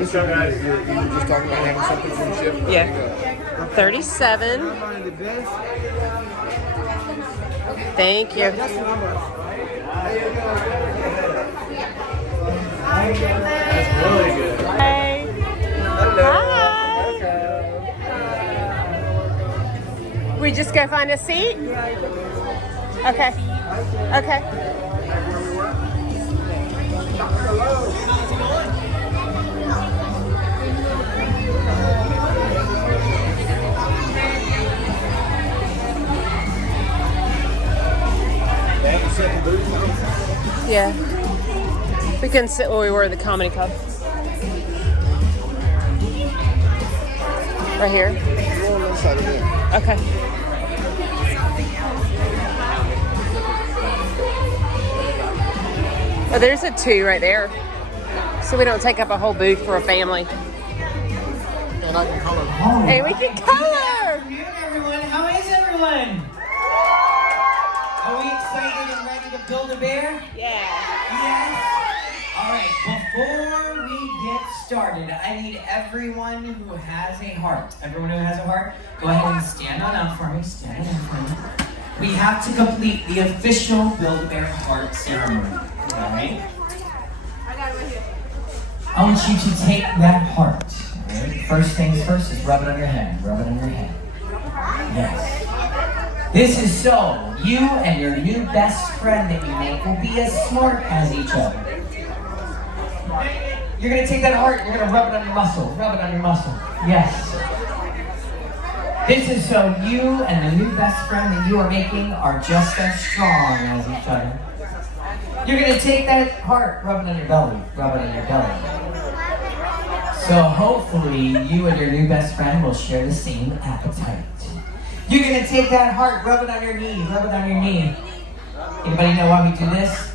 What's your guys? You were just talking about having something from the ship? Yeah. 37. Thank you. That's really good. Hey. Hello. Hi. We just go find a seat? Okay. Okay. Yeah. We can sit where we were at the comedy club. Right here? You're on the side of there. Okay. Oh, there's a 2 right there. So we don't take up a whole booth for a family. And I can color. Hey, we can color! Good afternoon, everyone. How is everyone? Are we excited and ready to build a bear? Yeah. Yes? All right, before we get started, I need everyone who has a heart. Everyone who has a heart, go ahead and stand on up for me. Stand on up for me. We have to complete the official Build-A-Bear heart ceremony. All right? I want you to take that heart. All right? First things first is rub it on your head. Rub it on your head. Yes. This is so you and your new best friend that you make will be as smart as each other. You're going to take that heart, you're going to rub it on your muscle. Rub it on your muscle. Yes. This is so you and the new best friend that you are making are just as strong as each other. You're going to take that heart, rub it on your belly. Rub it on your belly. So hopefully you and your new best friend will share the same appetite. You're going to take that heart, rub it on your knee. Rub it on your knee. Anybody know why we do this?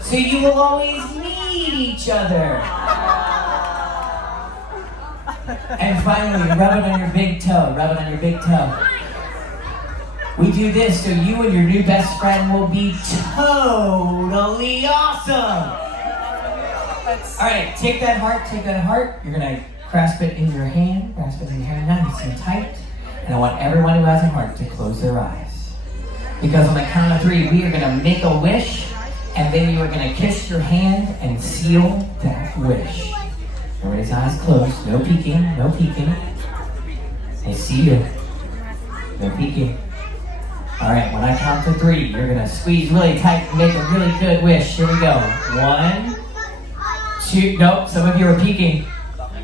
So you will always need each other. And finally, rub it on your big toe. Rub it on your big toe. We do this so you and your new best friend will be totally awesome. All right, take that heart, take that heart. You're going to grasp it in your hand. Grasp it in your hand now, nice and tight. And I want everyone who has a heart to close their eyes. Because on the count of 3, we are going to make a wish. And then you are going to kiss your hand and seal that wish. Everybody's eyes closed. No peeking. No peeking. I see you. No peeking. All right, when I count to 3, you're going to squeeze really tight and make a really good wish. Here we go. 1, 2. Nope, some of you are peeking.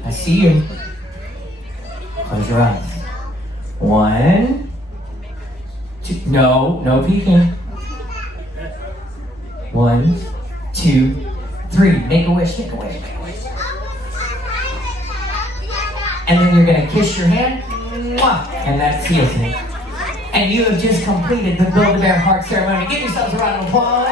I see you. Close your eyes. 1, 2. No peeking. 1, 2, 3. Make a wish, make a wish, make a wish. And then you're going to kiss your hand, and that seals it. And you have just completed the Build-A-Bear heart ceremony. Give yourselves a round of applause.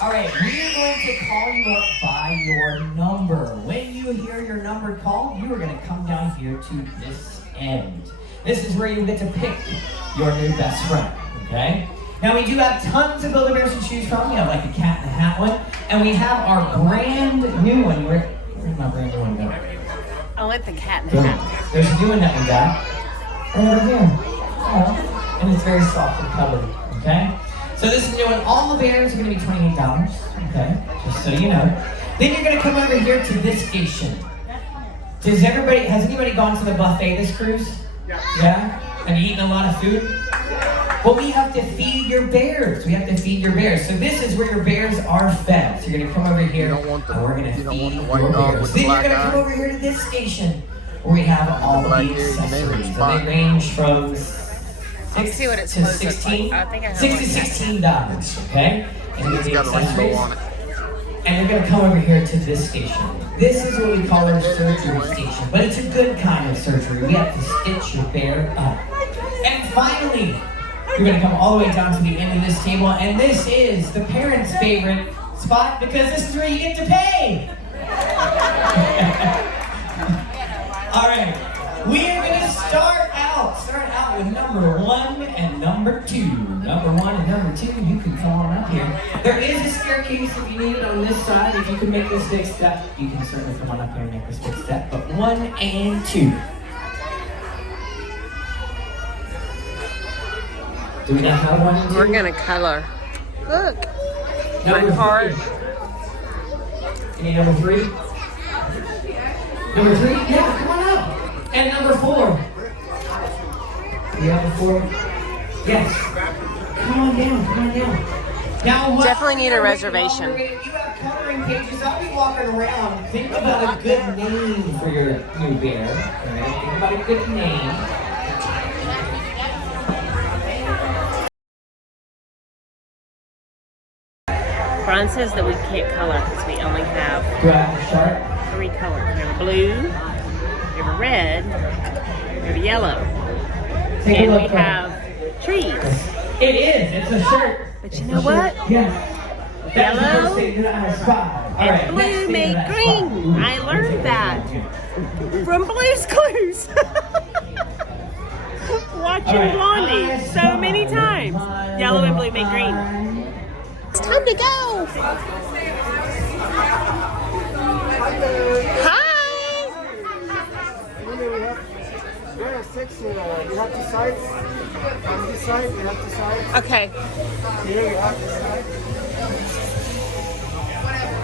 All right, we are going to call you up by your number. When you hear your number called, you are going to come down here to this end. This is where you get to pick your new best friend. Okay? Now we do have tons of Build-A-Bears to choose from. We have like the cat in the hat one. And we have our brand new one. Where's my brand new one go? I like the cat in the hat. There's a new one that we got. Right over here. Oh. And it's very soft and cuddly. Okay? So this is a new one. All the bears are going to be $28. Okay? Just so you know. Then you're going to come over here to this station. Has anybody gone to the buffet this cruise? Yeah? Have you eaten a lot of food? Well, we have to feed your bears. We have to feed your bears. So this is where your bears are fed. So you're going to come over here, and we're going to feed your bears. Then you're going to come over here to this station, where we have all the accessories. And they range from 6 to 16. $6 to $16, okay? And we have accessories. And we're going to come over here to this station. This is what we call our surgery station. But it's a good kind of surgery. We have to stitch your bear up. And finally, you're going to come all the way down to the end of this table, and this is the parents' favorite spot because this is where you get to pay. All right, we are going to start out start out with number 1 and number 2. Number 1 and number 2, you can come on up here. There is a staircase if you need it on this side. If you can make this big step, you can certainly come on up here and make this big step. But 1 and 2. Do we not have 1 and 2? We're gonna color. Look. Number My heart. 3. Any number 3? Number 3? Yeah, come on up. And number 4. You have a 4? Yes. Come on down. Now, Definitely need a reservation. You have coloring pages. I'll be walking around. Think about a good name for your new bear. All right? Think about a good name. Brian says that we can't color because we only have Do I have a chart? 3 colors. We have a blue, we have a red, we have a yellow, Take a and look, we Brian. have trees. It is. It's a shirt. But you know what? Yes. That's the Yellow first thing that I spot. All right, and next blue thing make that I green. spot. I learned that from Blue's Clues. Watching All right, Blondie I so many spy times. my Yellow and blue little make green. eye. It's time to go. Hi. There are 6 here. We have 2 sides. On this side, we have 2 sides. Okay. Here we have this side.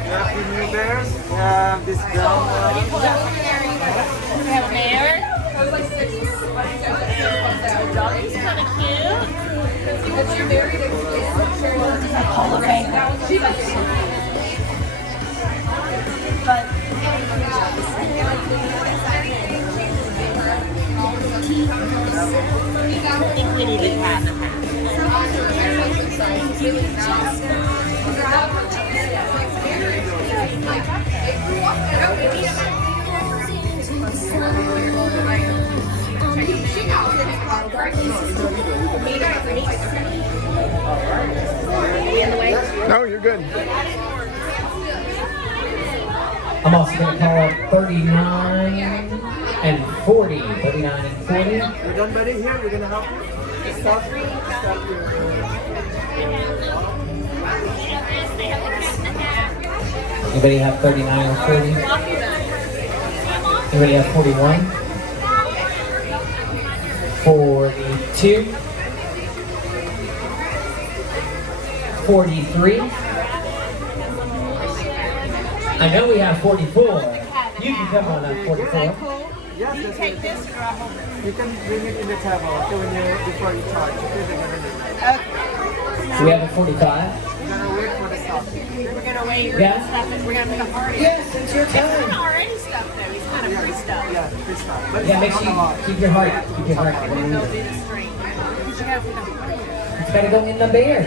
We have the new bears. We have this brown one. We have a bear. The doggy's kind of cute. I think we need to have a hat. No, you're good. I'm also going to call up 39 and 40. 39 and 40. We're done, buddy. Here, we're gonna help you. Stop here. Anybody have 39 or 40? Anybody have 41? 42? 43? I know we have 44. You can come on up 44. Yes, you take this or I'll hold it. You can bring it in the table before you charge. Okay. So we have a 45. We're gonna wait for the stop. We're gonna wait. Yeah. We're gonna make a party. Yes, it's your It's kind of time. already stuff though. He's kind of free stuff. Yeah, this stop. But Yeah, make sure you keep your heart. Keep your heart. We'll go do the string. You gotta put them. It's gotta go in the bear.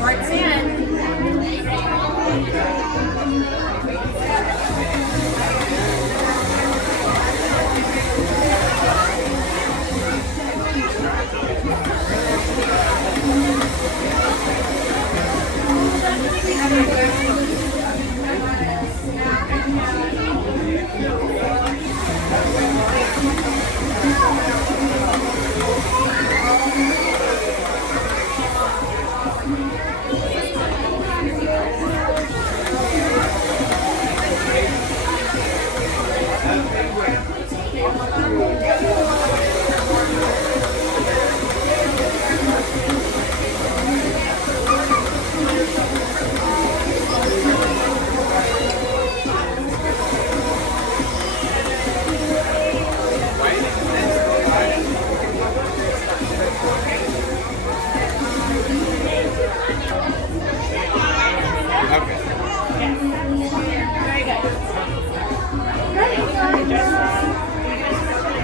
Mark's in.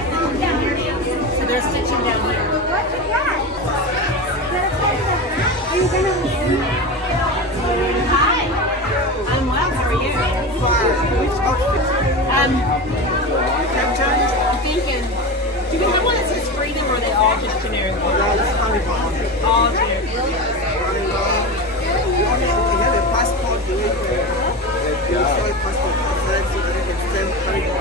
So they're stitching down here. Are you gonna I'm thinking, do we have one that says freedom or are they all just generic? That's Carnival. All generic. You have a passport, you need to show a passport outside so that you can stamp Carnival.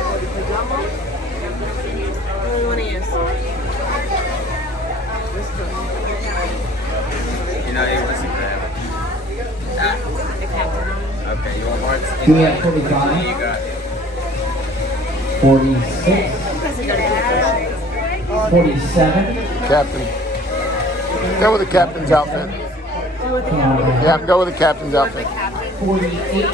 For the pajama? What do we want to use? You're not able to grab it. The captain. Okay, you want Mark's? Do we have You 45? got it. 46? 47? Captain. Go with the captain's outfit. Yeah, go with the captain's outfit. 48?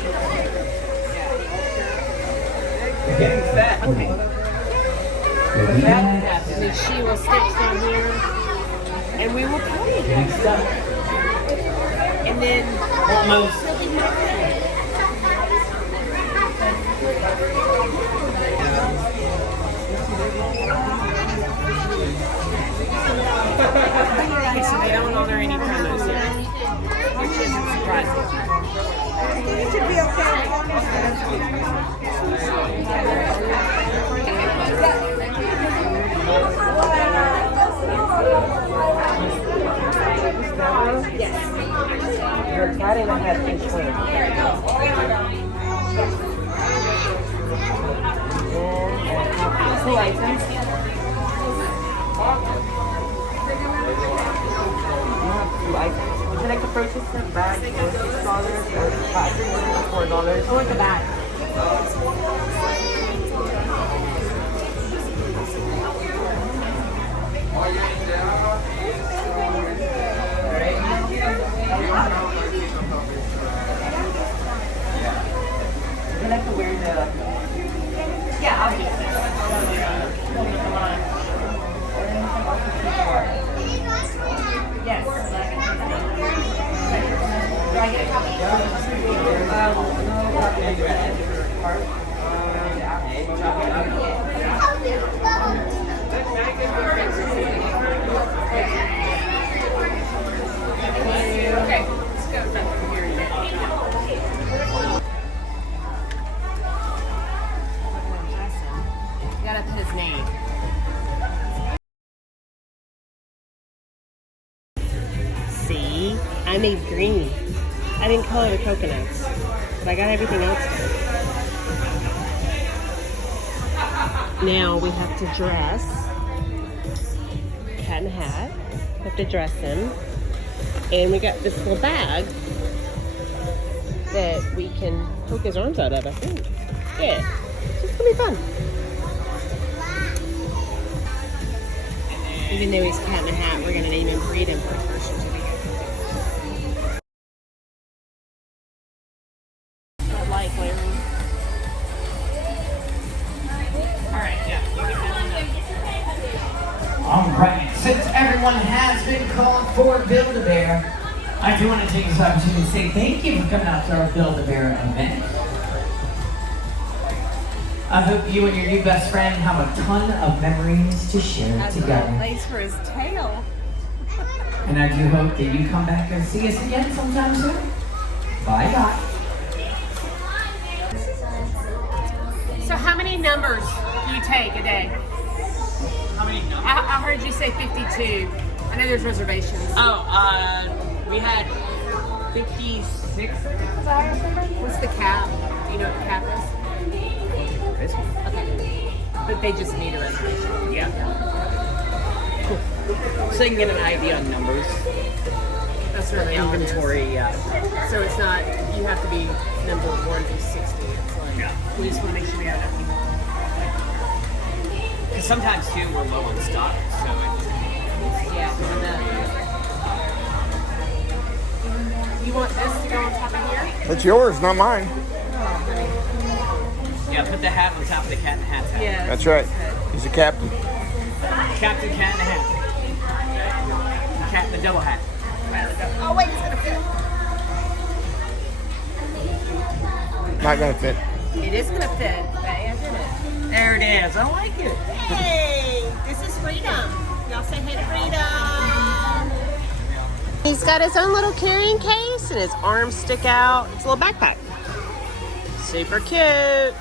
Okay. 48. And then she will stitch down here. And we will pay. Next up. And then Almost. okay, so they don't honor any promos yet. Which is surprising. It should be Yes. You're a cat and a hat each one. Cool items. You have 2 items. Would you like to purchase the bag for $6 or $4? Go with the bag. Would you like to wear the... Yeah, I'll do that. Yes. Do I get a copy? Okay, let's go back here. You gotta put his name. See? I made green. I didn't color the coconuts, but I got everything else done. Now we have to dress Cat in a Hat. We have to dress him. And we got this little bag that we can poke his arms out of, I think. Yeah, it's gonna be fun. Even though he's Cat in a Hat, we're gonna name him Freedom for the first one. All right, since everyone has been called for Build-A-Bear, I do want to take this opportunity to say thank you for coming out to our Build-A-Bear event. I hope you and your new best friend have a ton of memories to share together. Lace for his tail. And I do hope that you come back and see us again sometime soon. Bye-bye. So how many numbers do you take a day? How many numbers? I heard you say 52. I know there's reservations. We had 56. What's the cap? Do you know what the cap is? Okay. But they just need a reservation. Yeah. Cool. So you can get an idea on numbers. That's where the Inventory, yeah. So it's not, you have to be number 1 through 60. It's like, Yeah. we just want to make sure we have enough people. Because sometimes too we're low on stock, so Yeah, and you want this to go on top of here? It's yours, not mine. yeah, put the hat on top of the Cat in the Hat's hat. Yeah. That's right. He's a captain. Captain Cat in the Hat. Cat in the double hat. Oh wait, it's gonna fit. Not gonna fit. It is gonna fit. Right? I did it. There it is. I like it. Hey, this is Freedom. Y'all say hey to Freedom. He's got his own little carrying case and his arms stick out. It's a little backpack. Super cute.